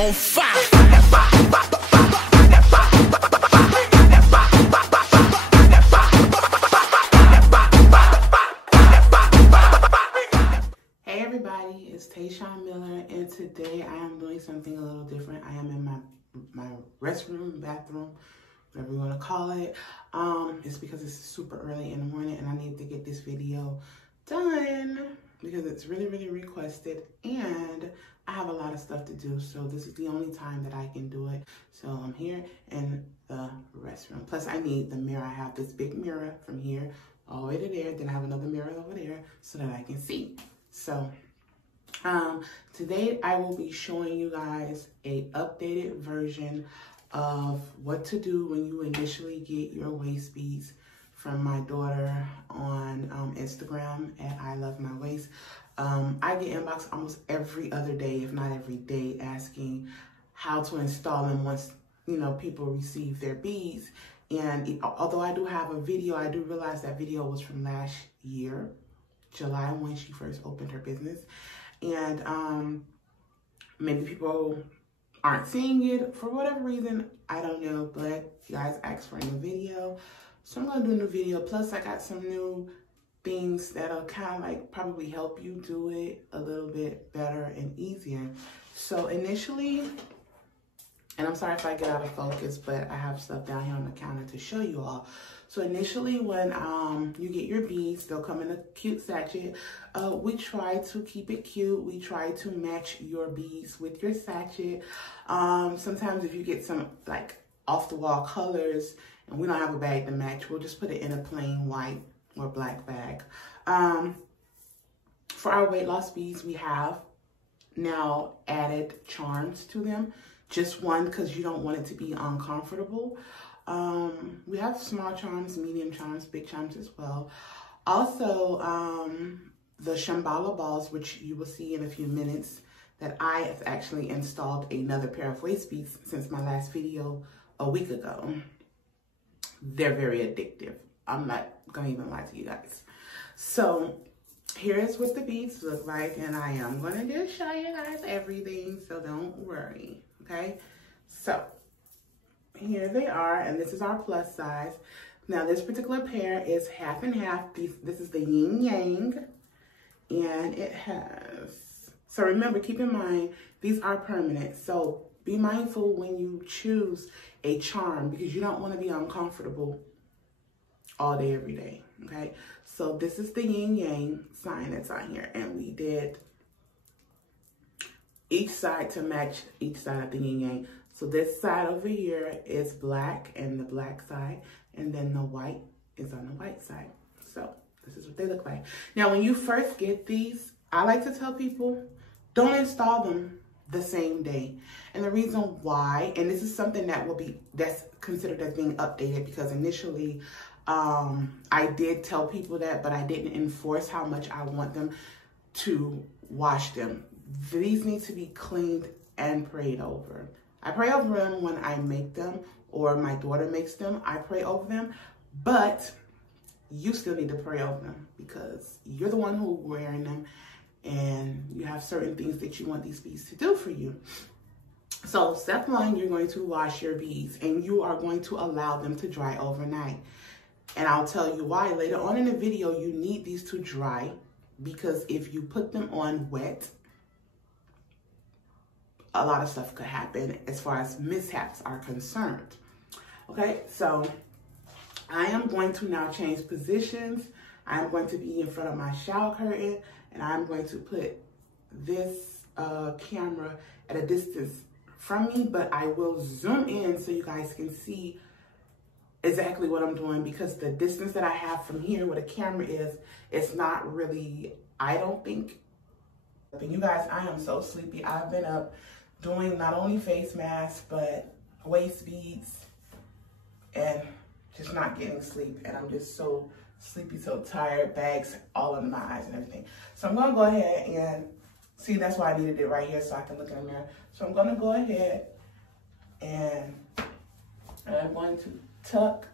on fire. Hey everybody, it's Tayshawn Miller, and today I am doing something a little different. I am in my restroom, bathroom, whatever you want to call it. It's because it's super early in the morning and I need to get this video done because it's really requested and I have a lot of stuff to do. So this is the only time that I can do it. So I'm here in the restroom. Plus I need the mirror. I have this big mirror from here all the way to there. Then I have another mirror over there so that I can see. So today I will be showing you guys a updated version of what to do when you initially get your waist beads from my daughter on Instagram at I Love My Waist. I get inbox almost every other day, if not every day, asking how to install them once, you know, people receive their beads. And although I do have a video, I do realize that video was from last year, July, when she first opened her business. And maybe people aren't seeing it for whatever reason. I don't know, but you guys asked for a new video. So I'm gonna do a new video. Plus I got some new things that'll kind of like probably help you do it a little bit better and easier. So initially, and I'm sorry if I get out of focus, but I have stuff down here on the counter to show you all. So initially when you get your beads, they'll come in a cute sachet. We try to keep it cute. We try to match your beads with your sachet. Sometimes if you get some like off the wall colors and we don't have a bag to match, we'll just put it in a plain white or black bag. For our weight loss beads, we have now added charms to them. Just one because you don't want it to be uncomfortable. We have small charms, medium charms, big charms as well. Also, the Shambhala balls, which you will see in a few minutes, that I have actually installed another pair of waist beads since my last video a week ago. They're very addictive. I'm not gonna even lie to you guys. So here's what the beads look like, and I am gonna just show you guys everything, so don't worry, okay? So here they are, and this is our plus size. Now this particular pair is half and half. This is the yin yang, and it has, so remember, keep in mind, these are permanent. So be mindful when you choose a charm because you don't want to be uncomfortable all day, every day, okay? So this is the yin yang sign that's on here, and we did each side to match each side of the yin yang. So this side over here is black and the black side, and then the white is on the white side. So this is what they look like. Now, when you first get these, I like to tell people, don't install them the same day. And the reason why, and this is something that that's considered as being updated, because initially I did tell people that, but I didn't enforce how much I want them to wash them. These need to be cleaned and prayed over. I pray over them when I make them, or my daughter makes them. I pray over them, but you still need to pray over them because you're the one who's wearing them, and you have certain things that you want these beads to do for you. So step one, you're going to wash your beads, and you are going to allow them to dry overnight. And I'll tell you why later on in the video. You need these to dry because if you put them on wet, a lot of stuff could happen as far as mishaps are concerned. Okay, so I am going to now change positions. I'm going to be in front of my shower curtain, and I'm going to put this camera at a distance from me, but I will zoom in so you guys can see exactly what I'm doing, because the distance that I have from here where the camera is, it's not really, I don't think. And you guys, I am so sleepy. I've been up doing not only face masks, but waist beads, and just not getting sleep. And I'm just so sleepy, so tired, bags all under my eyes and everything. So I'm gonna go ahead and see, that's why I needed it right here so I can look in the mirror. So I'm gonna go ahead and I'm going to tuck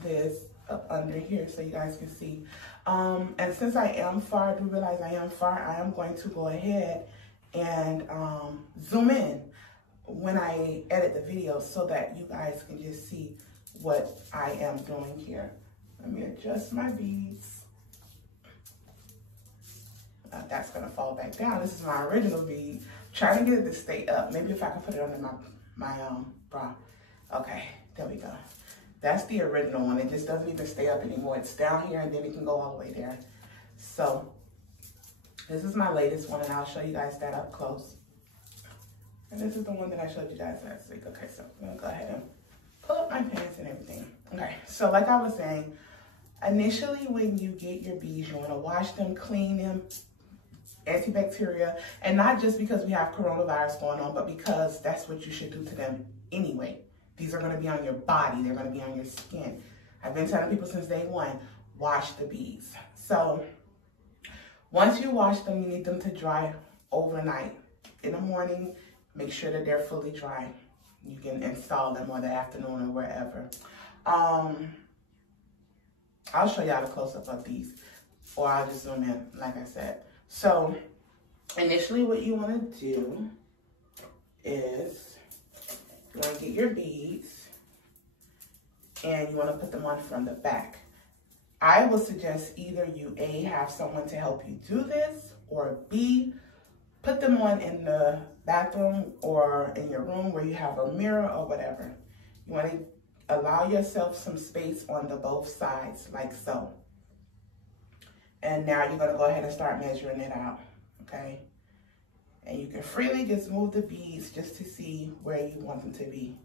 this up under here so you guys can see. And since I am far, I do realize I am far, I am going to go ahead and zoom in. when I edit the video so that you guys can just see what I am doing here. Let me adjust my beads. That's gonna fall back down. This is my original bead. Trying to get it to stay up. Maybe if I can put it under my bra. Okay, there we go. That's the original one. It just doesn't even stay up anymore. It's down here and then it can go all the way there. So this is my latest one and I'll show you guys that up close. And this is the one that I showed you guys last week. Okay, so I'm gonna go ahead and pull up my pants and everything. Okay, so like I was saying, initially when you get your beads, you wanna wash them, clean them, antibacterial, and not just because we have coronavirus going on, but because that's what you should do to them anyway. These are going to be on your body. They're going to be on your skin. I've been telling people since day one, wash the beads. So once you wash them, you need them to dry overnight. In the morning, make sure that they're fully dry. You can install them or the afternoon or wherever. I'll show y'all the close-up of these, or I'll just zoom in, like I said. So initially what you want to do is you want to get your beads and you want to put them on from the back. I would suggest either you A, have someone to help you do this, or B, put them on in the bathroom or in your room where you have a mirror or whatever. You want to allow yourself some space on the both sides, like so. And now you're going to go ahead and start measuring it out, okay? And you can freely just move the beads just to see where you want them to be.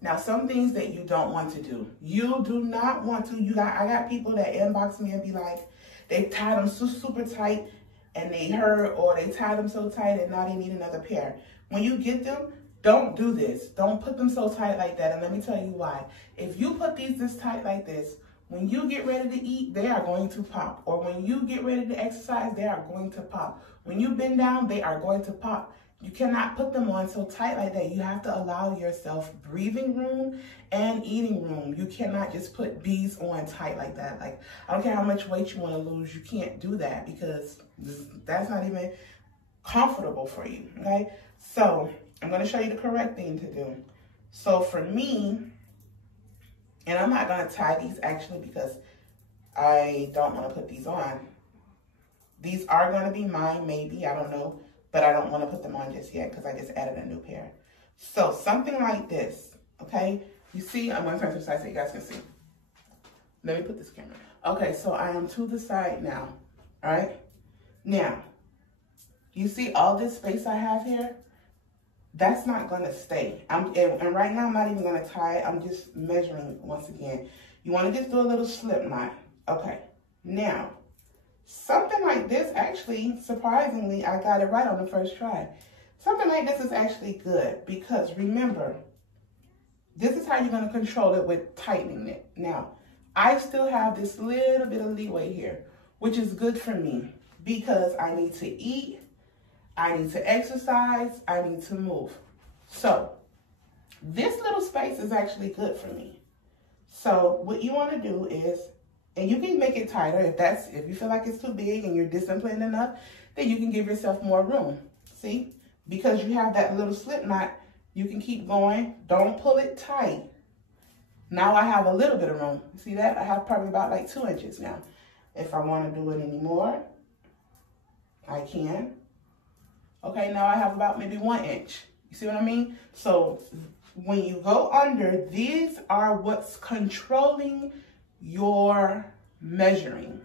Now, some things that you don't want to do. You do not want to, I got people that inbox me and be like, they tied them super tight and they hurt, or they tied them so tight and now they need another pair. When you get them, don't do this. Don't put them so tight like that. And let me tell you why. If you put these this tight like this, when you get ready to eat, they are going to pop. Or when you get ready to exercise, they are going to pop. When you bend down, they are going to pop. You cannot put them on so tight like that. You have to allow yourself breathing room and eating room. You cannot just put beads on tight like that. Like, I don't care how much weight you want to lose, you can't do that because that's not even comfortable for you, okay? So I'm going to show you the correct thing to do. So for me, and I'm not going to tie these actually because I don't want to put these on. These are going to be mine, maybe, I don't know. But I don't want to put them on just yet because I just added a new pair. So something like this, okay? You see, I'm going to turn to the side so you guys can see. Let me put this camera. Okay, so I am to the side now, all right? Now, you see all this space I have here? That's not going to stay. And right now, I'm not even going to tie it. I'm just measuring once again. You want to just do a little slip knot. Okay, now, something like this, actually, surprisingly, I got it right on the first try. Something like this is actually good because remember, this is how you're going to control it with tightening it. Now, I still have this little bit of leeway here, which is good for me because I need to eat, I need to exercise, I need to move. So, this little space is actually good for me. So, what you want to do is, and you can make it tighter if you feel like it's too big and you're disciplined enough, then you can give yourself more room. See? Because you have that little slip knot, you can keep going. Don't pull it tight. Now I have a little bit of room. See that? I have probably about like 2 inches now. If I want to do it anymore, I can. Okay, now I have about maybe 1 inch. You see what I mean? So when you go under, these are what's controlling your measuring.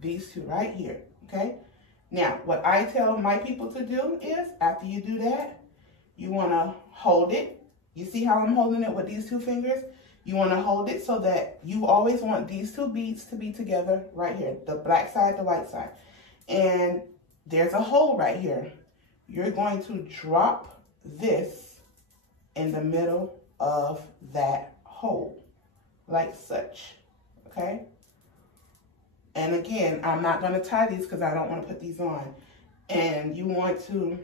These two right here, okay? Now, what I tell my people to do is, after you do that, you want to hold it. You see how I'm holding it with these 2 fingers? You want to hold it so that you always want these 2 beads to be together right here, the black side, the white side. And there's a hole right here. You're going to drop this in the middle of that hole, like such, okay? And again, I'm not going to tie these because I don't want to put these on. And you want to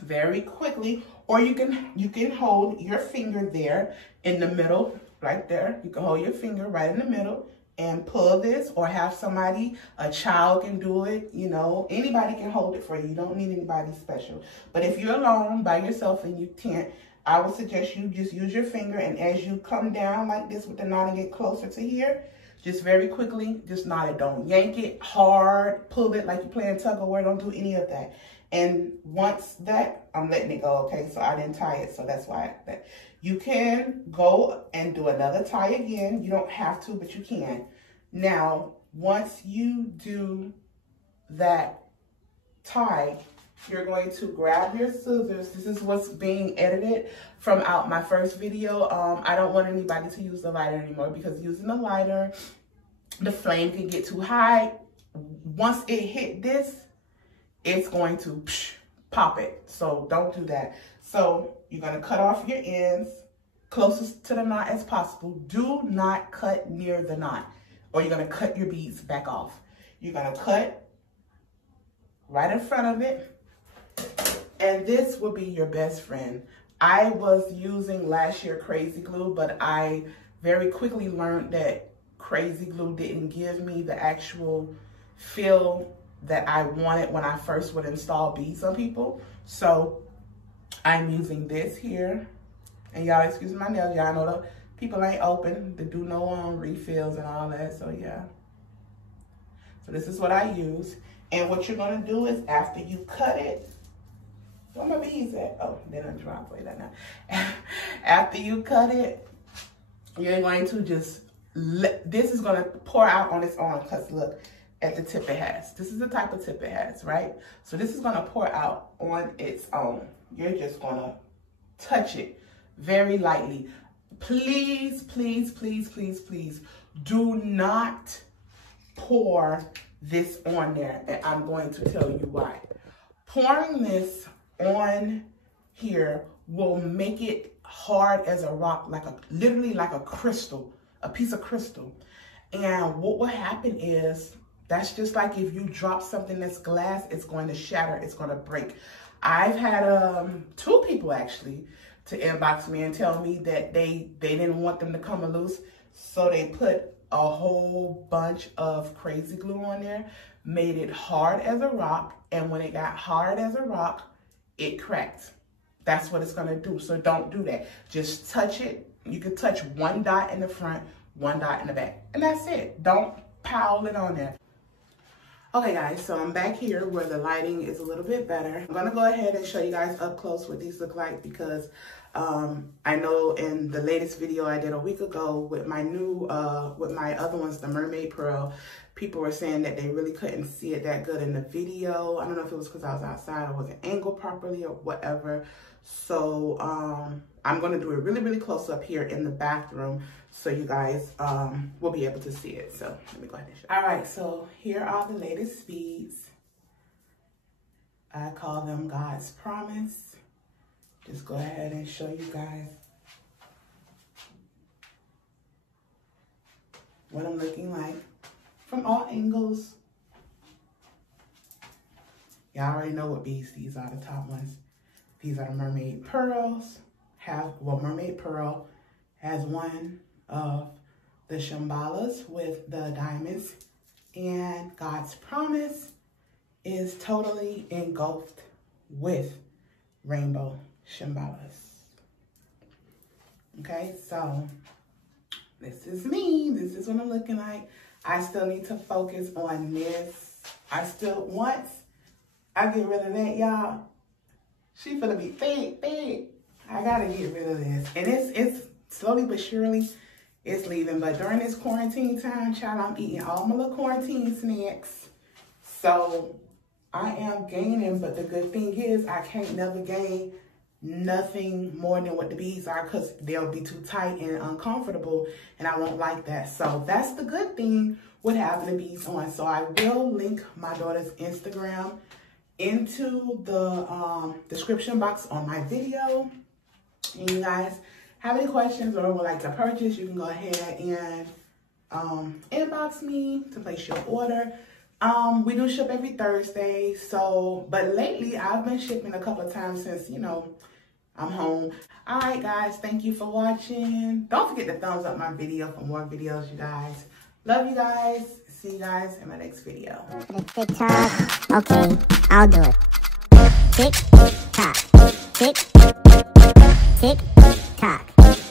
very quickly, or you can hold your finger there in the middle, right there. You can hold your finger right in the middle and pull this, or have somebody, a child can do it, you know. Anybody can hold it for you. You don't need anybody special. But if you're alone by yourself and you can't, I would suggest you just use your finger, and as you come down like this with the knot and get closer to here, just very quickly, just knot it. Don't yank it hard, pull it like you're playing tug of war. Don't do any of that. And once that, I'm letting it go, okay? So I didn't tie it, so that's why that. You can go and do another tie again. You don't have to, but you can. Now, once you do that tie, you're going to grab your scissors. This is what's being edited from out my first video. I don't want anybody to use the lighter anymore, because using the lighter, the flame can get too high. Once it hit this, it's going to pop it. So don't do that. So you're going to cut off your ends closest to the knot as possible. Do not cut near the knot, or you're going to cut your beads back off. You're going to cut right in front of it. And this will be your best friend. I was using last year Crazy Glue, but I very quickly learned that Crazy Glue didn't give me the actual feel that I wanted when I first would install beads on people. So I'm using this here. And y'all excuse my nails. Y'all know the people ain't open. They do no refills and all that. So yeah. So this is what I use. And what you're going to do is, after you cut it, where my beads at? Oh, they done dropped way that now. After you cut it, you're going to just this is going to pour out on its own, because look at the tip it has. This is the type of tip it has, right? So this is going to pour out on its own. You're just going to touch it very lightly. Please, please, please, please, please do not pour this on there, and I'm going to tell you why. Pouring this on here will make it hard as a rock, literally like a crystal, a piece of crystal. And what will happen is, that's just like if you drop something that's glass, it's going to shatter, it's going to break. I've had 2 people actually to inbox me and tell me that they didn't want them to come loose, so they put a whole bunch of Crazy Glue on there, made it hard as a rock, and when it got hard as a rock, it cracked. That's what it's gonna do. So don't do that. Just touch it. You can touch one dot in the front, one dot in the back, and that's it. Don't pile it on there. Okay guys, so I'm back here where the lighting is a little bit better. I'm gonna go ahead and show you guys up close what these look like, because I know in the latest video I did a week ago with my new, with my other ones, the Mermaid Pearl, people were saying that they really couldn't see it that good in the video. I don't know if it was because I was outside or wasn't angled properly or whatever. So I'm gonna do it really, really close up here in the bathroom, so you guys will be able to see it. So let me go ahead and show you. All right, so here are the latest beads. I call them God's Promise. Just go ahead and show you guys what I'm looking like from all angles. Y'all already know what beads these are, the top ones. These are the Mermaid Pearls. Mermaid Pearl has one of the Shimbalas with the diamonds, and God's Promise is totally engulfed with rainbow Shimbalas. Okay, so this is me. This is what I'm looking like. I still need to focus on this. Once I get rid of that, y'all, she finna be thick. I gotta get rid of this. And it's slowly but surely, it's leaving. But during this quarantine time, child, I'm eating all my little quarantine snacks. So I am gaining, but the good thing is I can't never gain nothing more than what the beads are, because they'll be too tight and uncomfortable, and I won't like that. So that's the good thing with having the beads on. So I will link my daughter's Instagram into the description box on my video. And you guys have any questions or would like to purchase, you can go ahead and inbox me to place your order. We do ship every Thursday, but lately I've been shipping a couple of times since, you know, I'm home. All right, guys, thank you for watching. Don't forget to thumbs up my video for more videos, you guys. Love you guys. See you guys in my next video. TikTok. Okay, I'll do it. TikTok. Tick tock.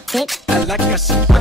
Tick. I like I said.